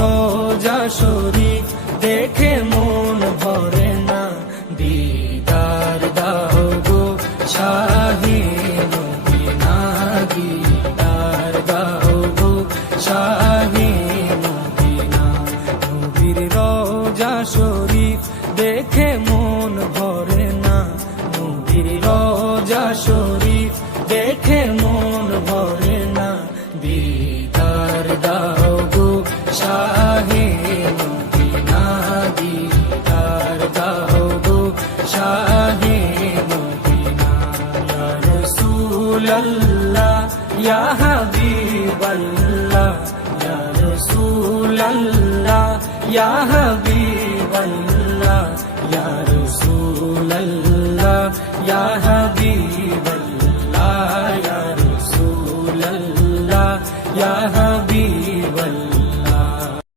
রোজা শরীফ দেখে মন ভরে না, দিদার দাও গো শাহে মদিনা, দিদার দাও গো শাহে মদিনা। নবীর রোজা শরীফ দেখে মন ভরে না, নবীর রোজা শরীফ দেখে মন ভরে না, দিদার দাও গো শাহে মদিনা, দিদার দাও গো শাহে মদিনা। ইয়া রাসূলাল্লাহ ইয়া হাবিবাল্লাহ, ইয়া রাসূলাল্লাহ ইয়া হাবিবাল্লাহ।